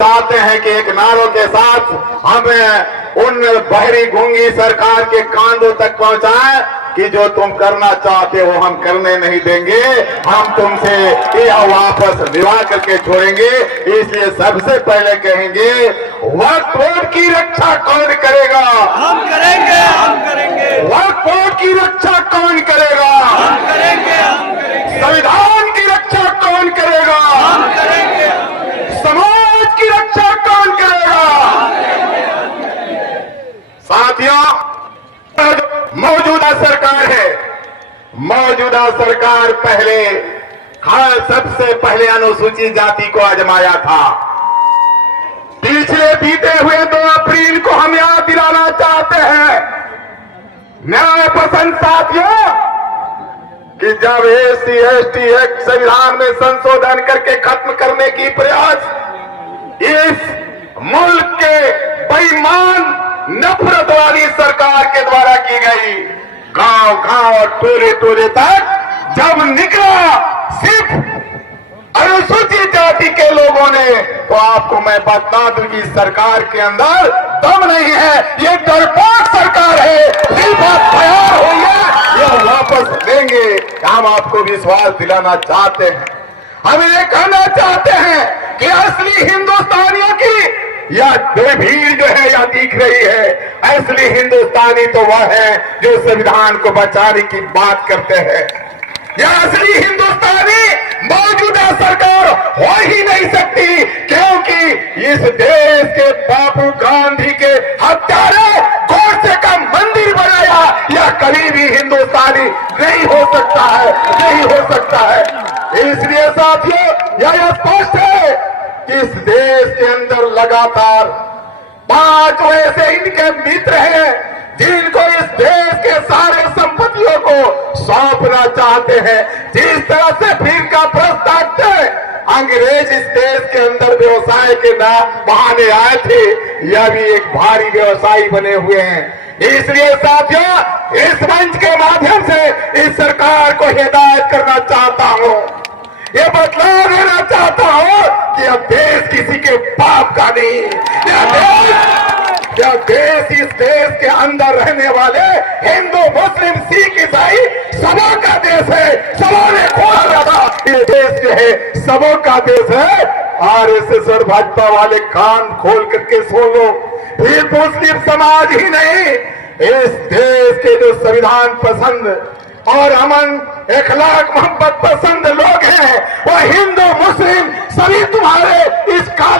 चाहते हैं कि एक नारों के साथ हमें उन बहरी गूंगी सरकार के कांधों तक पहुंचाएं कि जो तुम करना चाहते हो हम करने नहीं देंगे, हम तुमसे यह वापस दिवा करके छोड़ेंगे। इसलिए सबसे पहले कहेंगे वक्फ बोर्ड की रक्षा कौन करेगा? हम करेंगे, हम करेंगे। वक्फ बोर्ड की रक्षा कौन करेगा? हम करेंगे, हम करेंगे। संविधान की रक्षा कौन करेगा? हम करेंगे। समाज की रक्षा कौन करेगा? साथियों, मौजूदा सरकार है, मौजूदा सरकार पहले सबसे पहले अनुसूचित जाति को आजमाया था। पिछले बीते हुए 2 अप्रैल को हम याद दिलाना चाहते हैं न्याय पसंद साथियों कि जब एससी एसटी एक्ट संविधान में संशोधन करके खत्म करने की प्रयास इस मुल्क के बेईमान नफरत वाली सरकार के द्वारा की गई, गांव गांव और टोले टोले तक जब निकला सिर्फ अनुसूचित जाति के लोगों ने, तो आपको मैं बता दूं कि सरकार के अंदर दम नहीं है, ये डरपोक सरकार है। सिर्फ आप तैयार होइए, यह वापस लेंगे। हम आपको विश्वास दिलाना चाहते हैं, हम ये कहना चाहते हैं कि असली हिंदुस्तानियों की यह भीड़ जो है यह दिख रही है। असली हिंदुस्तानी तो वह है जो संविधान को बचाने की बात करते हैं। यह असली हिंदुस्तानी मौजूदा सरकार हो ही नहीं सकती, क्योंकि इस देश के बापू गांधी के हत्यारे गोडसे का मंदिर बनाया, यह कभी भी हिंदुस्तानी नहीं हो सकता है, नहीं हो सकता है। इसलिए साथियों, यह स्पष्ट है कि इस देश के अंदर लगातार 5 ऐसे इनके मित्र हैं जिनको इस देश के सारे संपत्तियों को सौंपना चाहते हैं। जिस तरह से फिर का प्रस्ताव अंग्रेज इस देश के अंदर व्यवसाय के नाम बहाने आए थे, यह भी एक भारी व्यवसायी बने हुए हैं। इसलिए साथियों, इस मंच के माध्यम से इस सरकार को हिदायत करना चाहता हूं, ये बदलाव देना चाहता हूं कि अब देश किसी के बाप का नहीं, यह देश इस देश के अंदर रहने वाले हिंदू मुस्लिम सिख ईसाई सबों का देश है। सबों ने खोला लगा, ये देश जो है सबों का देश है। आरएसएस और भाजपा वाले कान खोल करके सुन लो, ये मुस्लिम समाज ही नहीं, इस देश के जो संविधान पसंद और अमन अखलाक मोहब्बत पसंद लोग हैं, वो हिंदू मुस्लिम सभी तुम्हारे इस काल